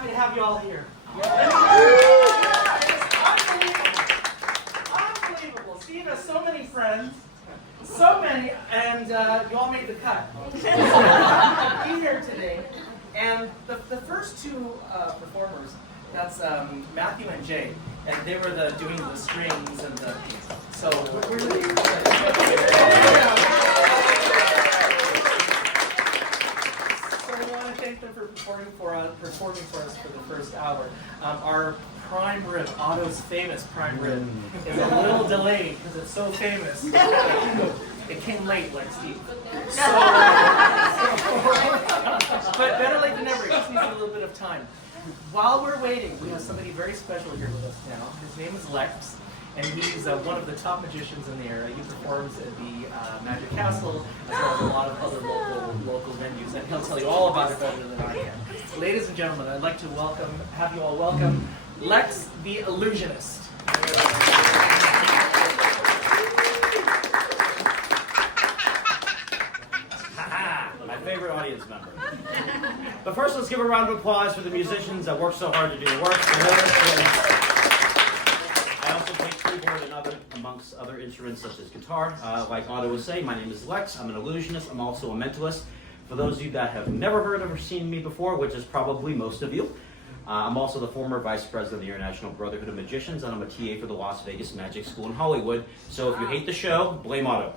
happy to have you all here. Unbelievable. Steve has so many friends, so many, and you all made the cut. Be here today. And the first two performers, that's Matthew and Jay, and they were doing the strings and the, so we're really excited. So I want to thank them for performing for us for the first hour. Our prime rib, Otto's famous prime rib, is a little delayed because it's so famous. It came late, like Steve. So, but better late than never. It just needs a little bit of time. While we're waiting, we have somebody very special here with us now. His name is Lex, and he's one of the top magicians in the area. He performs at the Magic Castle, as well as a lot of other local venues, and he'll tell you all about it better than I can. Ladies and gentlemen, I'd like to have you all welcome Lex the Illusionist. My favorite audience member. But first, let's give a round of applause for the musicians that work so hard to do the work. I also play keyboard and amongst other instruments such as guitar. Like Otto was saying, my name is Lex. I'm an illusionist. I'm also a mentalist. For those of you that have never heard of or seen me before, which is probably most of you, I'm also the former vice president of the International Brotherhood of Magicians, and I'm a TA for the Las Vegas Magic School in Hollywood. So if you hate the show, blame Otto.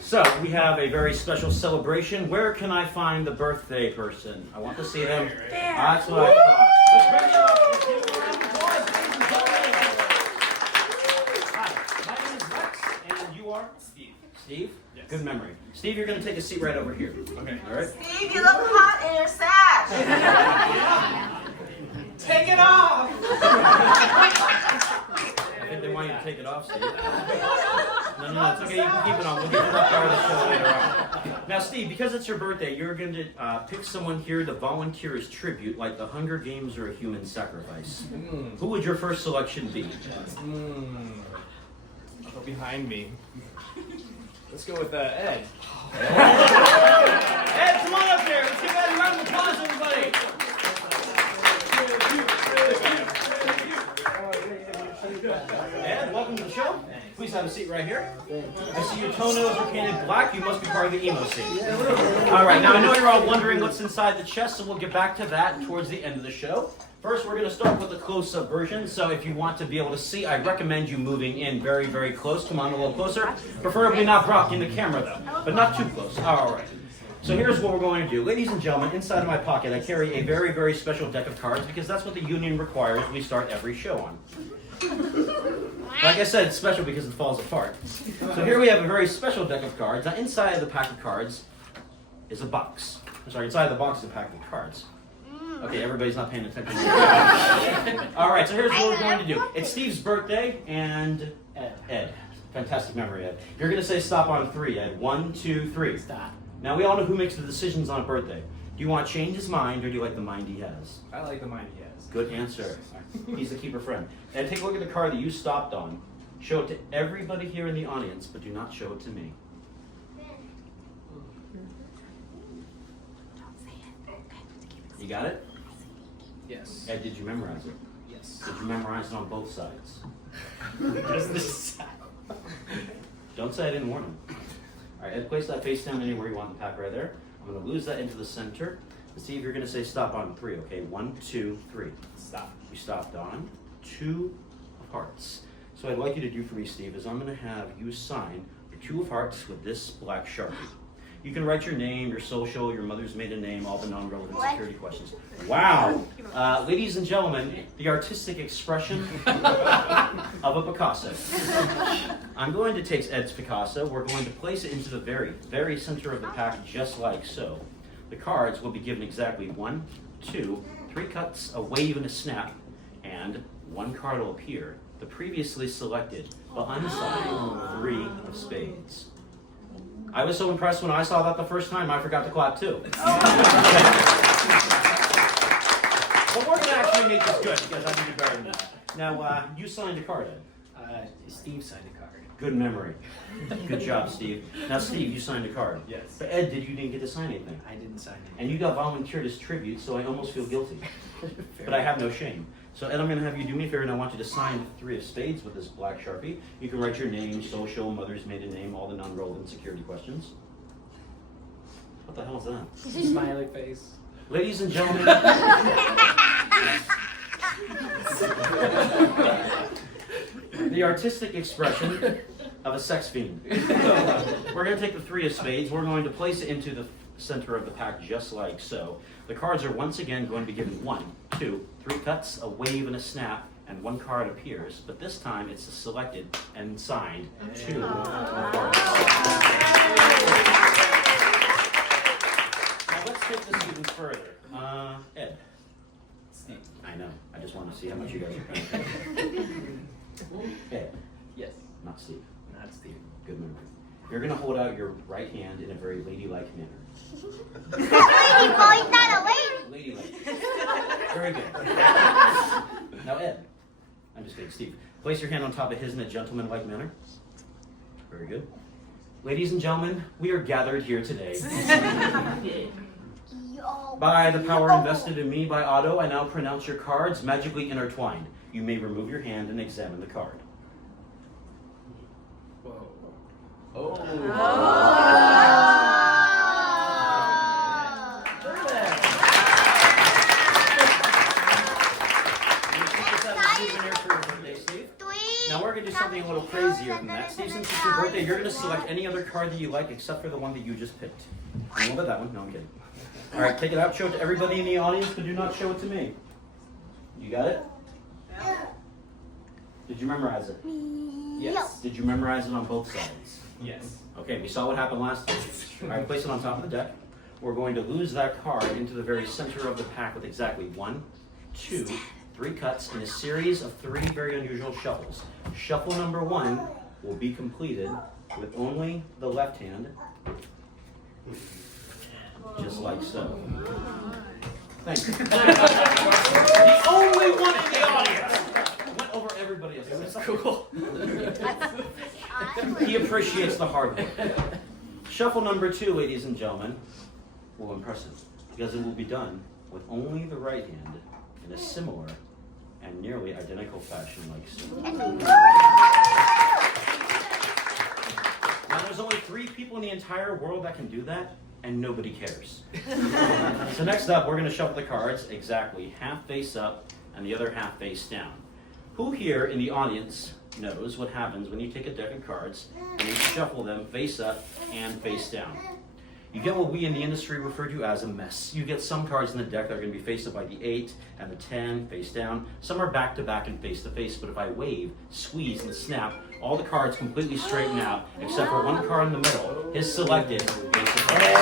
So we have a very special celebration. Where can I find the birthday person? I want to see them. That's what I thought. Let's bring you up. Let's give a round of applause, ladies and gentlemen. Hi, my name is Lex, and you are? Steve. Steve? Yes. Good memory. Steve, you're going to take a seat right over here. Okay. All right? Steve, you look hot in your sash. Take it off! I think they want you to take it off, Steve. No, it's okay. You can keep it on. We'll get to that part of the show later on. Now, Steve, because it's your birthday, you're going to pick someone here to volunteer as tribute, like the Hunger Games or a human sacrifice. Who would your first selection be? Go behind me. Let's go with Ed. Ed, come on up here. Let's give Ed a round of applause, everybody. Ed, welcome to the show. Please have a seat right here. I see your toenails are painted black. You must be part of the emo scene. All right, now I know you're all wondering what's inside the chest, so we'll get back to that towards the end of the show. First, we're going to start with a close-up version, so if you want to be able to see, I recommend you moving in very, very close. Come on, a little closer. Preferably not blocking the camera, though, but not too close. All right. So here's what we're going to do. Ladies and gentlemen, inside of my pocket, I carry a very, very special deck of cards because that's what the union requires we start every show on. Like I said, it's special because it falls apart. So here we have a very special deck of cards. Now, inside of the pack of cards is a box. I'm sorry, inside of the box is a pack of cards. Okay, everybody's not paying attention. All right, so here's what we're going to do. It's Steve's birthday, and Ed. Fantastic memory, Ed. You're going to say stop on 3, Ed. 1, 2, 3. Stop. Now, we all know who makes the decisions on a birthday. Do you want to change his mind, or do you like the mind he has? I like the mind he has. Good answer. He's the keeper friend. And take a look at the card that you stopped on. Show it to everybody here in the audience, but do not show it to me. You got it? Yes. Ed, did you memorize it? Yes. Did you memorize it on both sides? Just this side. Don't say I didn't warn him. All right, Ed, place that face down anywhere you want the pack right there. I'm going to lose that into the center. And see if you're going to say stop on 3, okay? 1, 2, 3. Stop. You stopped on 2 of hearts. So what I'd like you to do for me, Steve, is I'm going to have you sign your 2 of hearts with this black Sharpie. You can write your name, your social, your mother's maiden name, all the non-relevant security questions. Wow! Ladies and gentlemen, the artistic expression of a Picasso. I'm going to take Ed's Picasso. We're going to place it into the very, very center of the pack, just like so. The cards will be given exactly 1, 2, 3 cuts, a wave, and a snap, and 1 card will appear, the previously selected, the unsigned 3 of spades. I was so impressed when I saw that the first time, I forgot to clap too. But we're going to actually make this good because I can do better than that. Now, you signed a card, Ed. Steve signed a card. Good memory. Good job, Steve. Now, Steve, you signed a card. Yes. But Ed, you didn't get to sign anything. I didn't sign it. And you got volunteered as tribute, so I almost feel guilty. But I have no shame. So Ed, I'm going to have you do me a favor, and I want you to sign the 3 of spades with this black Sharpie. You can write your name, social, mother's maiden name, all the non-relevant security questions. What the hell is that? Smiley face. Ladies and gentlemen, the artistic expression of a sex fiend. We're going to take the 3 of spades. We're going to place it into the center of the pack just like so. The cards are once again going to be given 1, 2, 3 cuts, a wave, and a snap, and 1 card appears. But this time it's selected and signed 2 cards. Now let's take this even further. Ed. Steve. I know. I just want to see how much you guys are paying. Ed. Yes. Not Steve. Not Steve. Good memory. You're going to hold out your right hand in a very ladylike manner. Ladylike. Very good. Now, Ed. I'm just kidding. Steve. Place your hand on top of his in a gentlemanlike manner. Very good. Ladies and gentlemen, we are gathered here today. By the power invested in me by Otto, I now pronounce your cards magically intertwined. You may remove your hand and examine the card. Whoa. Oh. Now we're going to do something a little crazier than that. Steve, since it's your birthday, you're going to select any other card that you like except for the one that you just picked. I won't let that one. No, I'm kidding. All right, take it out. Show it to everybody in the audience, but do not show it to me. You got it? Did you memorize it? Yes. Did you memorize it on both sides? Yes. Okay, we saw what happened last time. All right, place it on top of the deck. We're going to lose that card into the very center of the pack with exactly 1, 2, 3 cuts in a series of 3 very unusual shuffles. Shuffle number 1 will be completed with only the left hand, just like so. Thank you. The only one in the audience went over everybody else. That's cool. He appreciates the hard work. Shuffle number 2, ladies and gentlemen, will impress him because it will be done with only the right hand in a similar and nearly identical fashion like so. Now there's only 3 people in the entire world that can do that, and nobody cares. So next up, we're going to shuffle the cards exactly half face up and the other half face down. Who here in the audience knows what happens when you take a deck of cards and you shuffle them face up and face down? You get what we in the industry refer to as a mess. You get some cards in the deck that are going to be face up by the 8 and the 10, face down. Some are back to back and face to face, but if I wave, squeeze, and snap, all the cards completely straighten out, except for 1 card in the middle is selected face to face.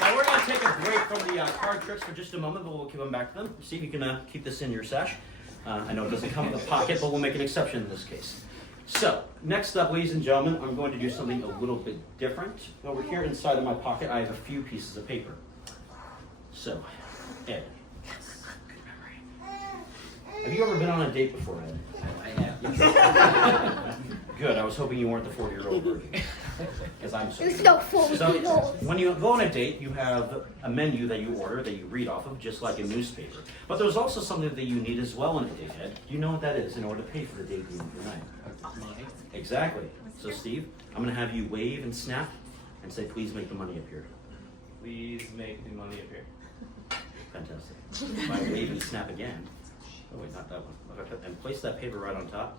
Now we're going to take a break from the card tricks for just a moment, but we'll come back to them. Steve, you can keep this in your sash. I know it doesn't come with a pocket, but we'll make an exception in this case. So, next up, ladies and gentlemen, I'm going to do something a little bit different. Over here inside of my pocket, I have a few pieces of paper. So, Ed. Good memory. Have you ever been on a date before, Ed? I have. Good, I was hoping you weren't the 40-year-old virgin. Because I'm so. There's no 40-year-old. When you go on a date, you have a menu that you order, that you read off of, just like a newspaper. But there's also something that you need as well on a date, Ed. Do you know what that is in order to pay for the date you want tonight? Money. Exactly. So, Steve, I'm going to have you wave and snap and say, please make the money appear. Please make the money appear. Fantastic. If I wave and snap again, oh wait, not that one. And place that paper right on top,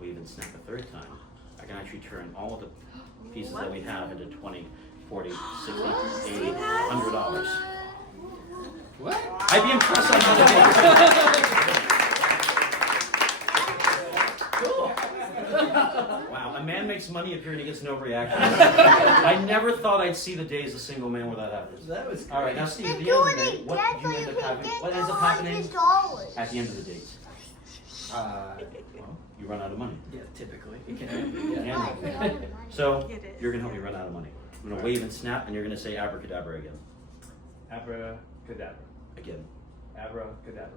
wave and snap a 3rd time, I can actually turn all of the pieces that we have into 20, 40, 60, 80, $100. What? I'd be impressed on how to Cool. Wow, a man makes money appear and he gets no reaction. I never thought I'd see the day as a single man where that happens. That was All right, now Steve, at the end of the day, what do you end up having? What ends up happening at the end of the date? well, You run out of money. yeah, typically. It can happen. Yeah. Yeah. So you're gonna help me run out of money. I'm gonna wave and snap, and you're gonna say abracadabra again. Abracadabra. Again. Abracadabra.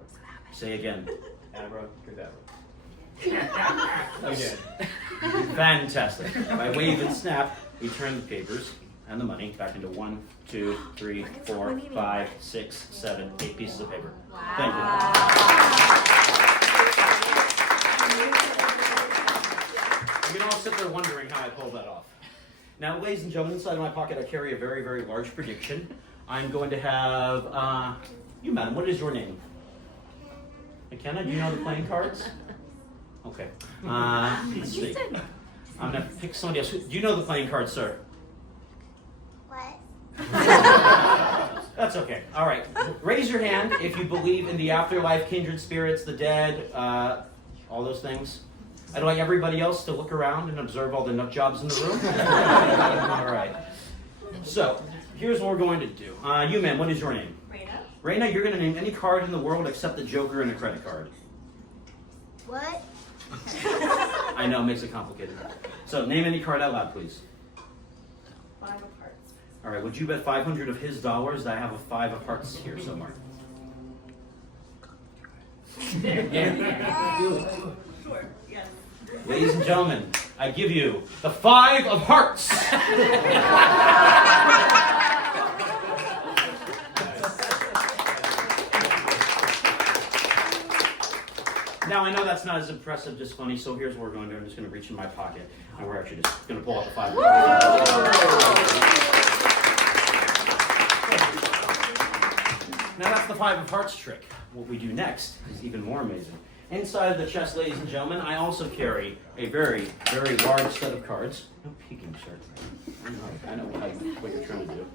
Say again. Abracadabra. Again. Fantastic. By wave and snap, we turn the papers and the money back into 1, 2, 3, 4, 5, 6, 7, 8 pieces of paper. Thank you. You can all sit there wondering how I pulled that off. Now, ladies and gentlemen, inside of my pocket I carry a very, very large prediction. I'm going to have, you madam, what is your name? McKenna, do you know the playing cards? Okay. Let's see. I'm going to pick somebody else. Do you know the playing cards, sir? What? That's okay. All right. Raise your hand if you believe in the afterlife, kindred spirits, the dead, all those things. I'd like everybody else to look around and observe all the nut jobs in the room. All right. So, here's what we're going to do. You, ma'am, what is your name? Raina. Raina, you're going to name any card in the world except the Joker and a credit card. What? I know, it makes it complicated. So, name any card out loud, please. 5 of hearts. All right, would you bet 500 of his dollars that I have a 5 of hearts here somewhere? Sure. Yes. Ladies and gentlemen, I give you the 5 of hearts. Now, I know that's not as impressive, just funny, so here's what we're going to do. I'm just going to reach in my pocket, and we're actually just going to pull out the 5 of hearts. Now, that's the 5 of hearts trick. What we do next is even more amazing. Inside of the chest, ladies and gentlemen, I also carry a very, very large set of cards. No peeking, sir. I know what you're trying to do.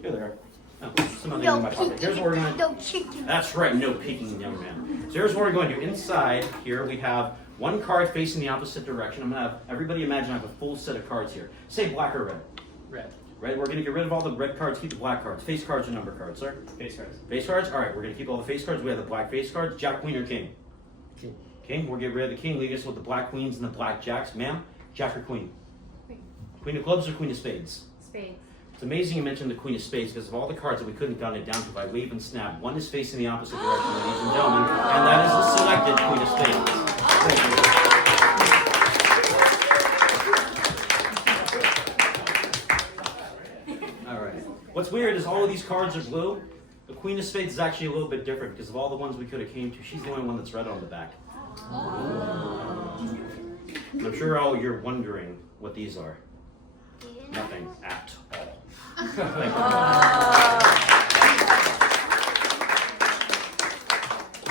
Here they are. Oh, some other thing in my pocket. Here's what we're going to do. That's right, no peeking, young man. So here's what we're going to do. Inside here, we have one card facing the opposite direction. I'm going to have everybody imagine I have a full set of cards here. Say black or red. Red. Red. We're going to get rid of all the red cards, keep the black cards. Face cards or number cards, sir? Face cards. Face cards? All right, we're going to keep all the face cards. We have the black face cards. Jack, queen, or king? King. King. We'll get rid of the king. Leave us with the black queens and the black jacks. Ma'am, jack or queen? Queen. Queen of clubs or queen of spades? Spades. It's amazing you mentioned the queen of spades because of all the cards that we couldn't have gotten it down to by wave and snap. One is facing the opposite direction, ladies and gentlemen, and that is the selected queen of spades. Thank you. All right. What's weird is all of these cards are blue. The queen of spades is actually a little bit different because of all the ones we could have came to. She's the only one that's red on the back. And I'm sure all you're wondering what these are. Nothing at all. Thank you.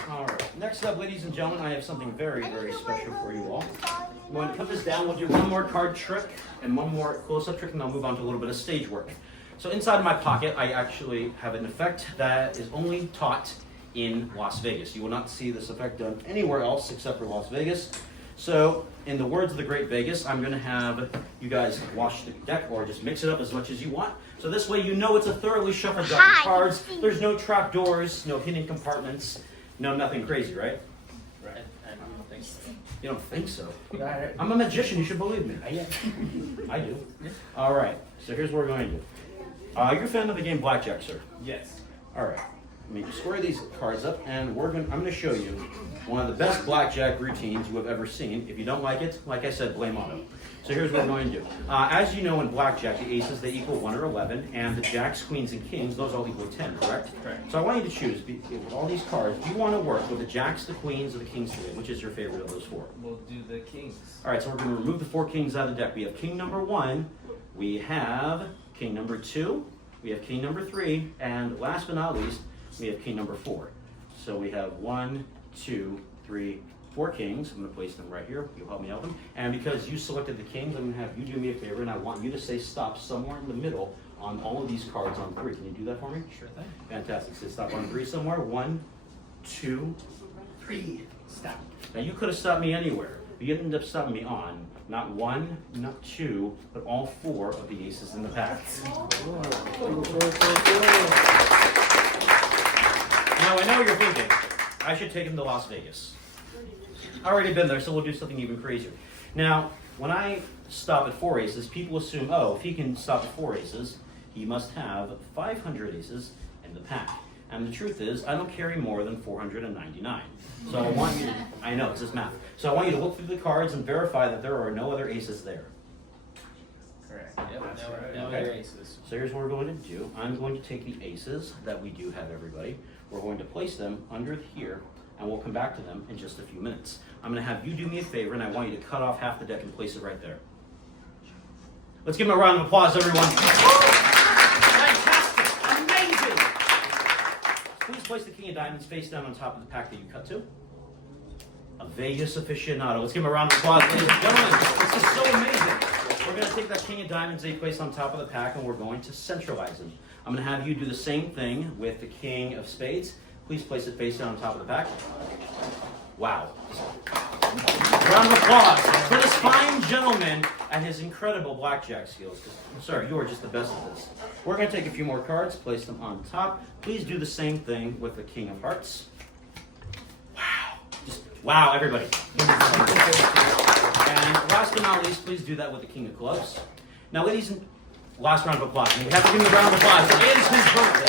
All right. Next up, ladies and gentlemen, I have something very, very special for you all. I'm going to put this down. We'll do one more card trick and one more close-up trick, and I'll move on to a little bit of stage work. So inside of my pocket, I actually have an effect that is only taught in Las Vegas. You will not see this effect done anywhere else except for Las Vegas. So, in the words of the Great Vegas, I'm going to have you guys wash the deck or just mix it up as much as you want. So this way you know it's a thoroughly shuffled deck of cards. There's no trap doors, no hidden compartments, no nothing crazy, right? Right. I don't think so. You don't think so? I'm a magician, you should believe me. I do. All right, so here's what we're going to do. You're a fan of the game Blackjack, sir? Yes. All right. Let me square these cards up, and I'm going to show you one of the best blackjack routines you have ever seen. If you don't like it, like I said, blame Otto. So here's what we're going to do. As you know, in blackjack, the aces, they equal 1 or 11, and the jacks, queens, and kings, those all equal 10, correct? Correct. So I want you to choose, with all these cards, do you want to work with the jacks, the queens, or the kings today? Which is your favorite of those 4? We'll do the kings. All right, so we're going to remove the 4 kings out of the deck. We have king number 1, we have king number 2, we have king number 3, and last but not least, we have king number 4. So we have 1, 2, 3, 4 kings. I'm going to place them right here. You'll help me out with them. And because you selected the kings, I'm going to have you do me a favor, and I want you to say stop somewhere in the middle on all of these cards on 3. Can you do that for me? Sure thing. Fantastic. Say stop on 3 somewhere. 1, 2, 3. Stop. Now you could have stopped me anywhere, but you ended up stopping me on not 1, not 2, but all 4 of the aces in the pack. Now, I know what you're thinking. I should take him to Las Vegas. I've already been there, so we'll do something even crazier. Now, when I stop at 4 aces, people assume, oh, if he can stop at 4 aces, he must have 500 aces in the pack. And the truth is, I don't carry more than 499. So I want you to, I know, it's just math. So I want you to look through the cards and verify that there are no other aces there. Correct. Yep. No Okay. other aces. So here's what we're going to do. I'm going to take the aces that we do have, everybody. We're going to place them under here, and we'll come back to them in just a few minutes. I'm going to have you do me a favor, and I want you to cut off half the deck and place it right there. Let's give them a round of applause, everyone. Fantastic! Amazing! Please place the king of diamonds face down on top of the pack that you cut to. A Vegas aficionado. Let's give him a round of applause, ladies and gentlemen. This is so amazing. We're going to take that king of diamonds that you placed on top of the pack, and we're going to centralize him. I'm going to have you do the same thing with the king of spades. Please place it face down on top of the pack. Wow. Round of applause for this fine gentleman and his incredible blackjack skills. Sir, you are just the best at this. We're going to take a few more cards, place them on top. Please do the same thing with the king of hearts. Wow. Just wow, everybody. And last but not least, please do that with the king of clubs. Now, ladies and last round of applause. We have to give him a round of applause. It is his birthday.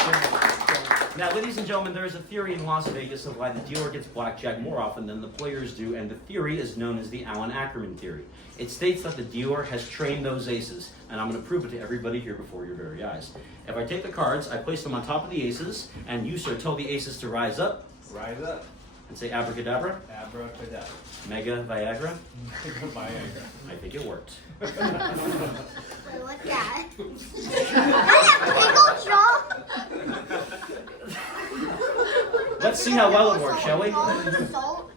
Now, ladies and gentlemen, there is a theory in Las Vegas of why the dealer gets blackjack more often than the players do, and the theory is known as the Alan Ackerman theory. It states that the dealer has trained those aces, and I'm going to prove it to everybody here before your very eyes. If I take the cards, I place them on top of the aces, and you, sir, tell the aces to rise up. Rise up. And say abracadabra. Abracadabra. Mega Viagra. Viagra. I think it worked. Wait, what's that? Pickle straw? Let's see how well it works, shall we? Salt?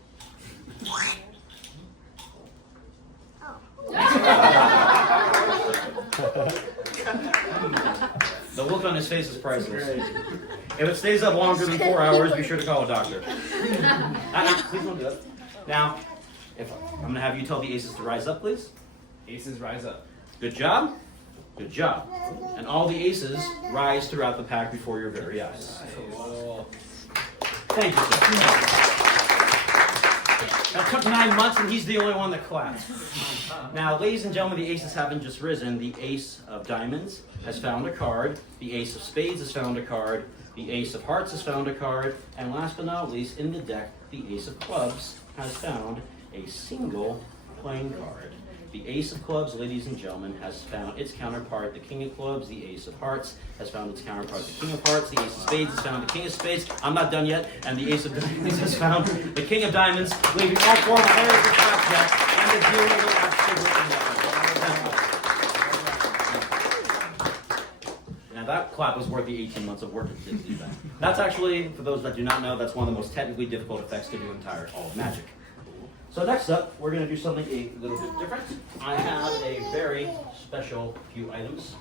The look on his face is priceless. If it stays up longer than 4 hours, be sure to call a doctor. Please don't do it. Now, I'm going to have you tell the aces to rise up, please. Aces rise up. Good job. Good job. And all the aces rise throughout the pack before your very eyes. Thank you, sir. That took 9 months, and he's the only one that clapped. Now, ladies and gentlemen, the aces haven't just risen. The ace of diamonds has found a card. The ace of spades has found a card. The ace of hearts has found a card. And last but not least, in the deck, the ace of clubs has found a single playing card. The ace of clubs, ladies and gentlemen, has found its counterpart. The king of clubs, the ace of hearts, has found its counterpart. The king of hearts, the ace of spades, has found the king of spades. I'm not done yet. And the ace of diamonds has found the king of diamonds, leaving all 4 players with blackjack. And the dealer will absolutely Now that clap was worth the 18 months of work it did to do that. That's actually, for those that do not know, that's one of the most technically difficult effects to do in all of Magic. So next up, we're going to do something a little bit different. I have a very special few items